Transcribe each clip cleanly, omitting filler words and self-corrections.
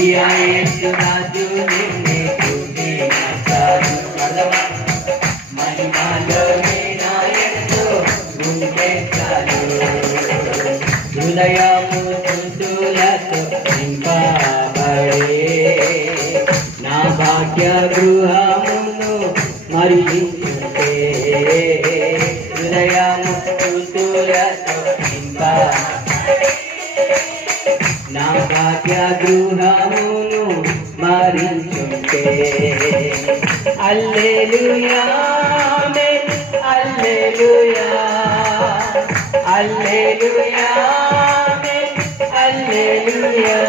ప్రియా యేసు రాజు నిన్నే చూసినాడు మహిమలోని నాయనతో ఉంటే చాలు హృదయము స్తుతులతో నింపబడే నా భాగ్య గృహమును మరించుటే హృదయము స్తుతులతో నా భాగ్య గృహమును మరించుటే హల్లెలూయా ఆమేన్ హల్లెలూయా హల్లెలూయా ఆమేన్ హల్లెలూయా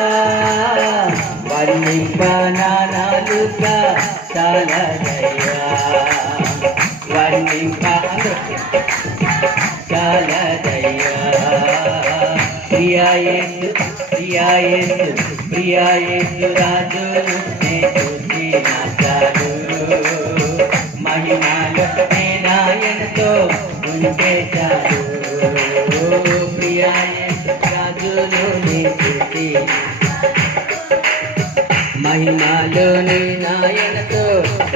వర్ణింపనాలుక చాలదయ్యా చాలదయ్యా ప్రియా యేసు రాజును నే చూసినాడు మహిమలో నాయనతో ఉంటే చాలు ప్రియా యేసు రాజును నే చూసి మహిమలోని నాయనతో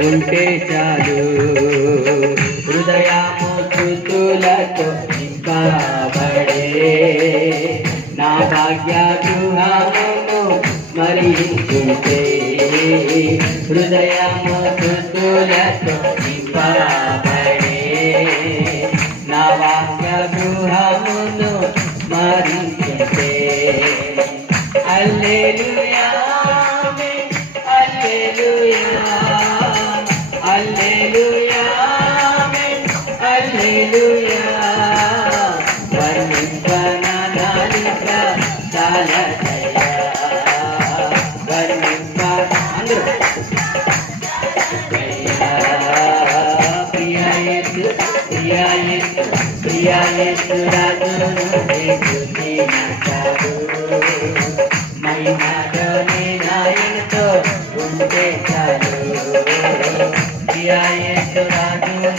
ఉంటే చాలు హృదయము స్తుతులతో నింపబడే నా భాగ్య గృహమును మరించుటే హృదయము స్తుతులతో నింపబడే నా భాగ్య గృహమును మరించుటే హల్లెలూయా హల్లెలూయా ఆమేన్ హల్లెలూయా వర్ణింపనాలిక చాలదయ్యా అందరూ ప్రియా యేసు రాజును నే చూసినాడు మహిమలోని నాయనతో ఉంటే చాలు ప్రియా యేసు రాజును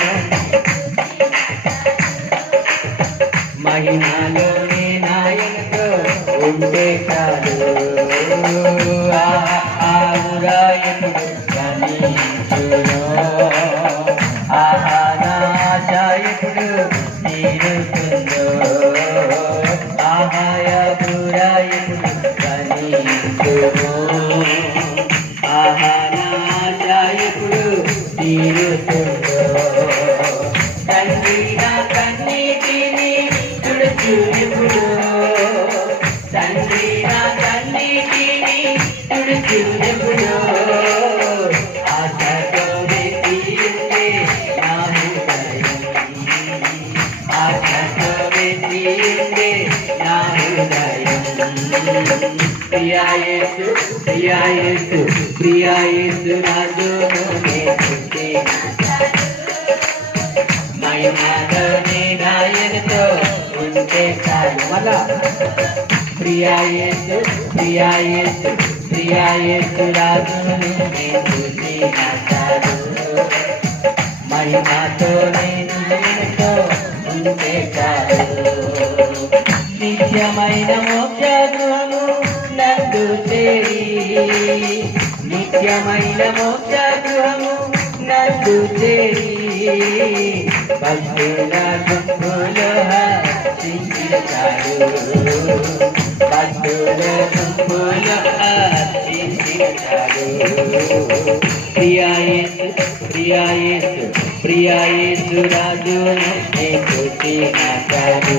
మహిమలోని నాయనతో ఉంటే చాలు ఆవురాయకుడు గణించును ఆహానాశాయకుడు తీరుతుందో ఆహాయపురాయకుడు గణించును ఆహానాశాయకుడు తీరుతుందో తండ్రి నా కన్నీటిని తుడుచునిపుడు తండ్రి నా కన్నీటిని తుడుచునిపుడు ఆశతో వెతికిందే నా హృదయం ఆశతో వెతికిందే నా హృదయం ప్రియా యేసు రాజును నే చూసినాడు మహిమలోని నాయనతో ఉంటే చాలు మళ్ళా ప్రియా యేసు రాజును నే చూసినాడు మహిమతోని నాయనతో ఉంటే చాలు నిత్యమైన మోక్ష గృహము నందు చేరి నిత్యమైన మోక్ష గృహము నందు చేరి భక్తుల గుంపులో హర్షించాడు భక్తుల గుంపులో హర్షించాడు ప్రియా యేసు రాజును నే చూసినాడు